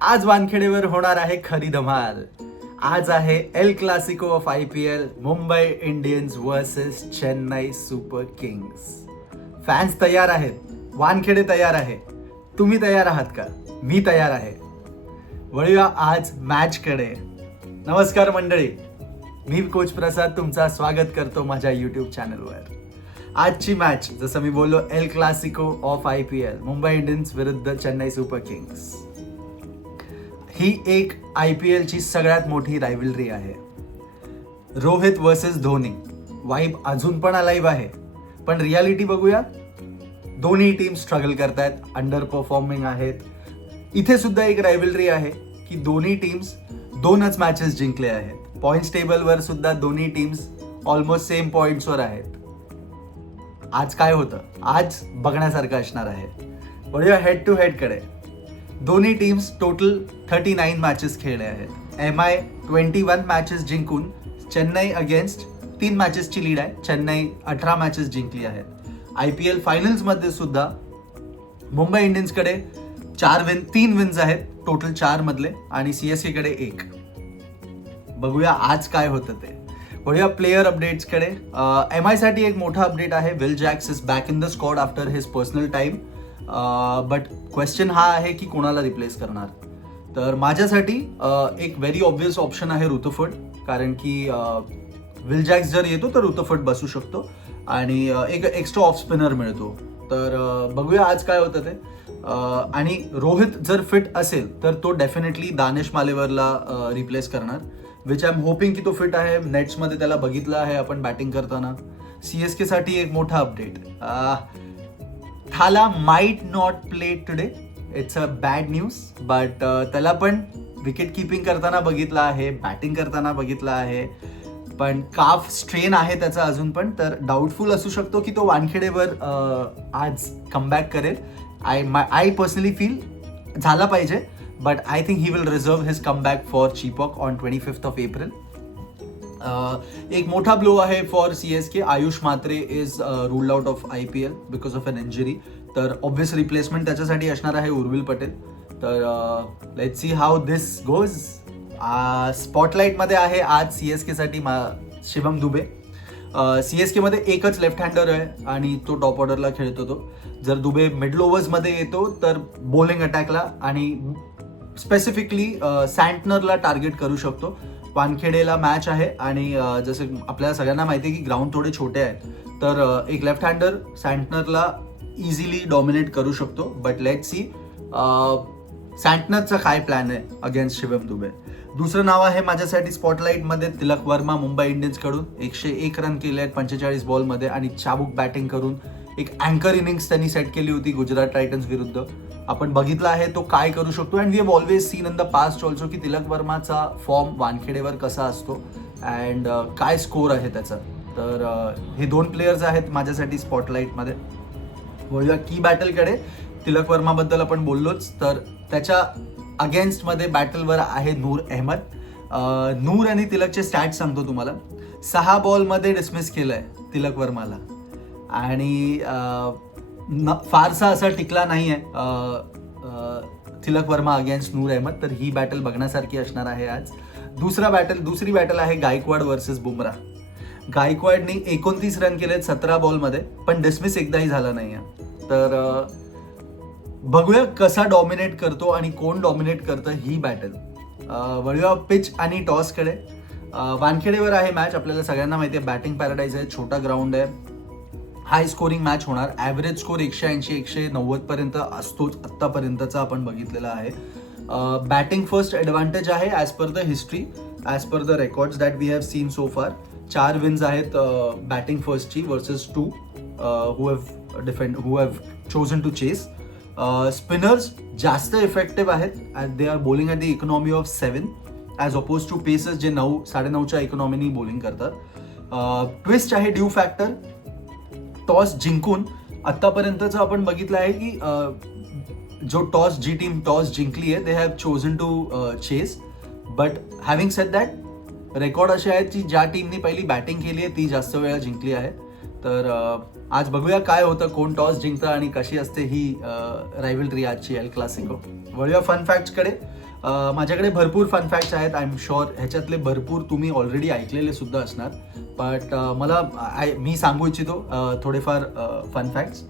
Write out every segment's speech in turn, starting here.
आज वानखेडेवर होणार आहे खरी धमाल. आज आहे El Clasico of IPL, Mumbai Indians versus Chennai super Kings. Fans तयार आहेत, वानखेडे तयार आहे. तुम्ही तयार आहात का? मी तयार आहे. वळूया आज मॅचकडे. नमस्कार मंडळी, मी कोच प्रसाद तुमचा स्वागत करतो माझ्या यूट्यूब चॅनलवर. आजची मॅच, जसं मी बोललो, El Clasico of IPL, Mumbai Indians विरुद्ध चेन्नई सुपर किंग्स. ही एक IPL ची सगळ्यात मोठी रायव्हलरी आहे. रोहित वर्सेस धोनी. वाईब अजून पण अलाइव्ह आहे, पण रियालिटी बघूया. दोन्ही टीम स्ट्रगल करतायत, अंडर परफॉर्मिंग आहेत. इथे सुद्धा एक रायव्हलरी आहे की दोन्ही टीम्स 2च मॅचेस जिंकले आहेत. पॉइंट्स टेबलवर सुद्धा दोन्ही टीम्स ऑलमोस्ट सेम पॉइंट्सवर आहेत. आज काय होतं? आज बघण्यासारखं असणार आहे. बघूया हेड टू हेड कडे. दोन्ही टीम्स टोटल 39 मॅचेस खेळले आहेत. MI 21 मॅचेस जिंकून चेन्नई अगेन्स्ट 3 मॅचेसची लीड आहे. चेन्नई 18 मॅचेस जिंकली आहेत. IPL फायनल्समध्ये सुद्धा मुंबई इंडियन्सकडे 3 विन्स आहेत टोटल 4 मधले, आणि CSK कडे 1. बघूया आज काय होतं ते. बघूया प्लेयर अपडेट्सकडे. MI साठी एक मोठा अपडेट आहे. Will Jacks is back in the squad after his personal time. But question हा आहे की कोणाला रिप्लेस करणार. तर माझ्यासाठी एक व्हेरी ऑब्वियस ऑप्शन आहे ऋतुफर्ट, कारण की विल जॅक्स जर येतो तर ऋतुफर्ट बसू शकतो आणि एक एक्स्ट्रा ऑफ स्पिनर मिळतो. तर बघूया आज काय होतं ते. आणि रोहित जर फिट असेल तर तो डेफिनेटली दानिश मालेवरला रिप्लेस करणार, विच आय एम होपिंग की तो फिट आहे. नेट्समध्ये त्याला बघितलं आहे आपण बॅटिंग करताना. CSK साठी एक मोठा अपडेट. थाला might not play today. It's a bad news, but त्याला पण विकेट किपिंग करताना बघितलं आहे, बॅटिंग करताना बघितलं आहे, पण काफ स्ट्रेन आहे त्याचा अजून पण. तर डाऊटफुल असू शकतो की तो वानखेडेवर आज कमबॅक करेल. आय पर्सनली फील झाला पाहिजे, but I think he will reserve his comeback for Chepauk on 25th April. एक मोठा ब्लो आहे फॉर CSK. Ayush Mhatre is ruled out of IPL because of an injury. तर ऑब्व्हियस रिप्लेसमेंट त्याच्यासाठी असणार आहे उर्विल पटेल. तर let's see how this goes. स्पॉटलाईटमध्ये आहे आज CSK साठी शिवम दुबे. CSK मध्ये एकच लेफ्ट हँडर आहे आणि तो टॉप ऑर्डरला खेळतो. तो जर दुबे मिडल ओव्हर्समध्ये येतो तर बॉलिंग अटॅकला आणि स्पेसिफिकली सँटनरला टार्गेट करू शकतो. वानखेडेला मॅच आहे आणि जसं आपल्याला सगळ्यांना माहिती आहे की ग्राउंड थोडे छोटे आहेत, तर एक लेफ्ट हँडर सँटनरला इझिली डॉमिनेट करू शकतो. बट लेट सी सँटनरचा काय प्लॅन आहे अगेन्स्ट शिवम दुबे. दुसरं नाव आहे माझ्यासाठी स्पॉटलाईटमध्ये तिलक वर्मा. मुंबई इंडियन्सकडून 101 रन केले आहेत 45 बॉलमध्ये आणि चाबूक बॅटिंग करून एक अँकर इनिंग्स त्यांनी सेट केली होती गुजरात टायटन्स विरुद्ध. आपण बघितलं आहे तो काय करू शकतो. And we have always seen in the past also की तिलक वर्माचा फॉर्म वानखेडेवर कसा असतो अँड काय स्कोर आहे त्याचा. तर हे 2 प्लेयर्स आहेत माझ्यासाठी स्पॉटलाईटमध्ये. बोलूया की बॅटलकडे. तिलक वर्माबद्दल आपण बोललोच, तर त्याच्या अगेन्स्टमध्ये बॅटलवर आहे नूर अहमद. नूर आणि तिलकचे स्टॅट्स सांगतो तुम्हाला. 6 बॉलमध्ये डिसमिस केलंय तिलक वर्माला आणि फारसा असा टिकला नाही आहे तिलक वर्मा अगेन्स्ट नूर अहमद. तर ही बॅटल बघण्यासारखी असणार आहे आज. दुसरी बॅटल आहे गायकवाड वर्सेस बुमराह. गायकवाडने 29 रन केलेत 17 बॉलमध्ये, पण डिसमिस एकदाही झाला नाही आहे. तर बघूया कसा डॉमिनेट करतो आणि कोण डॉमिनेट करतं ही बॅटल. वळूया पिच आणि टॉसकडे. वानखेडेवर आहे मॅच. आपल्याला सगळ्यांना माहिती आहे बॅटिंग पॅराडाईज आहे, छोटा ग्राउंड आहे, हाय स्कोरिंग मॅच होणार. ॲव्हरेज स्कोर 180-190 पर्यंत असतोच, आत्तापर्यंतचा आपण बघितलेला आहे. बॅटिंग फर्स्ट ॲडव्हान्टेज आहे as per the history, as per the records that we have seen so far. 4 wins आहेत बॅटिंग फर्स्टची versus 2 who have chosen to chase. Spinners जास्त इफेक्टिव्ह आहेत and they are bowling at the economy of 7 as opposed to pacers जे 9-9.5च्या इकॉनॉमीनी bowling करतात. Twist आहे due factor. Toss जिंकून आत्तापर्यंतचं आपण बघितलं आहे की जी टीम टॉस जिंकली आहे they have chosen to chase. But having said that record असे आहेत की ज्या टीमनी पहिली बॅटिंग केली आहे ती जास्त वेळा जिंकली आहे. तर आज बघूया काय होतं, कोण टॉस जिंकतं आणि कशी असते ही रायव्हलरी आजची एल क्लासिको. वळूया फन फॅक्ट्सकडे. माझ्याकडे भरपूर फन फॅक्ट्स आहेत. आय एम शुअर ह्याच्यातले भरपूर तुम्ही ऑलरेडी ऐकलेले सुद्धा असणार, बट मी सांगू इच्छितो थोडेफार fun facts.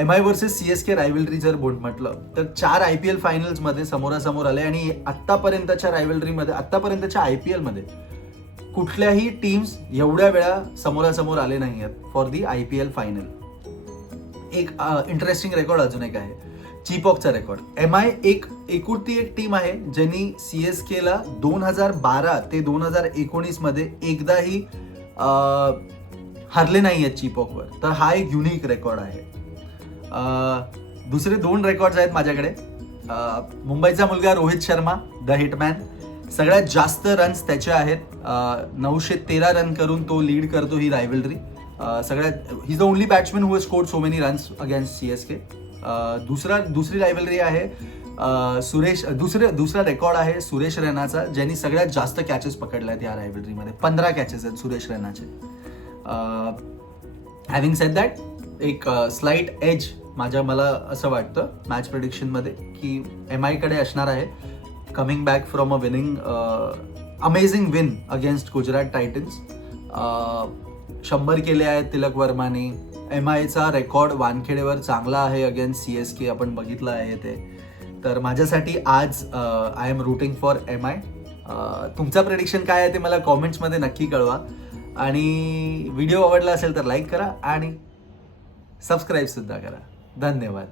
MI versus CSK rivalry जर म्हटलं तर 4 IPL फायनल्समध्ये समोरासमोर आले आणि आत्तापर्यंतच्या रायव्हलरीमध्ये, आत्तापर्यंतच्या IPL मध्ये कुठल्याही टीम्स एवढ्या वेळा समोरासमोर आले नाही आहेत फॉर दी IPL फायनल. एक इंटरेस्टिंग रेकॉर्ड अजून एक आहे, चीपॉकचा रेकॉर्ड. MI एकुलती एक टीम आहे ज्यांनी CSKला 2012 ते 2019 मध्ये एकदाही हरले नाही आहेत चीपॉकवर. तर हा एक युनिक रेकॉर्ड आहे. दुसरे 2 रेकॉर्ड्स आहेत माझ्याकडे. मुंबईचा मुलगा रोहित शर्मा, द हिटमॅन, सगळ्यात जास्त रन्स त्याचे आहेत. 913 रन करून तो लीड करतो ही rivalry. He is the only batsman who has scored so many runs against CSK. दुसरी रायव्हलरी आहे दुसरा रेकॉर्ड आहे सुरेश रैनाचा, ज्यांनी सगळ्यात जास्त कॅचेस पकडल्या आहेत या रायव्हलरीमध्ये. 15 कॅचेस आहेत सुरेश रैनाचे. हॅव्हिंग सेड दॅट, एक स्लाइट एज मला असं वाटतं मॅच प्रेडिक्शनमध्ये की MI कडे असणार आहे. Coming back from a winning amazing win against Gujarat Titans. 100 केले आहेत तिलक वर्माने. MIचा रेकॉर्ड वानखेडेवर चांगला आहे अगेन्स्ट CSK, आपण बघितलं आहे ते. तर माझ्यासाठी आज I am rooting for MI. तुमचं प्रेडिक्शन काय आहे ते मला कॉमेंट्समध्ये नक्की कळवा आणि व्हिडिओ आवडला असेल तर लाईक करा आणि सबस्क्राईब सुद्धा करा. धन्यवाद.